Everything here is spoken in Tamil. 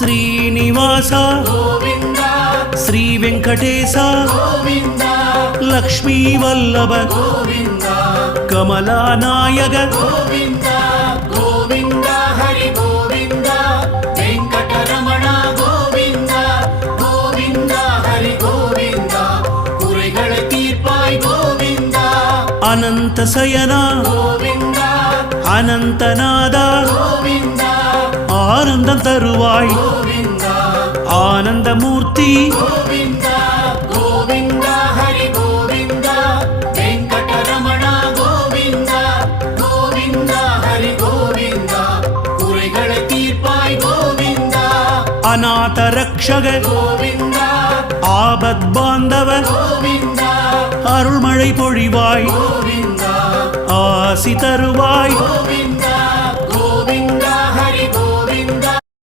శ్రీనివాస గోవింద శ్రీ వెంకటేశ గోవింద లక్ష్మీ వల్లభ గోవింద కమలానాయక గోవింద గోవింద హరి గోవింద వెంకటరమణ గోవింద గోవింద హరి గోవింద குறைகளை தீர்ப்பாய் கோவிந்த అనంత శయన கோவிந்த అనంతనాద கோவிந்த ஆனந்தம் தருவாய் கோவிந்த ஆனந்தமூர்த்தி கோவிந்த கோவிந்த ஹரி கோவிந்த வெங்கடரமண கோவிந்த கோவிந்த ஹரி கோவிந்த குறைகளை தீர்ப்பாய் கோவிந்த அநாத ரக்ஷக கோவிந்த ஆபத் பாந்தவ கோவிந்த அருள்மழை பொழிவாய் கோவிந்த ஆசி தருவாய் கோவிந்த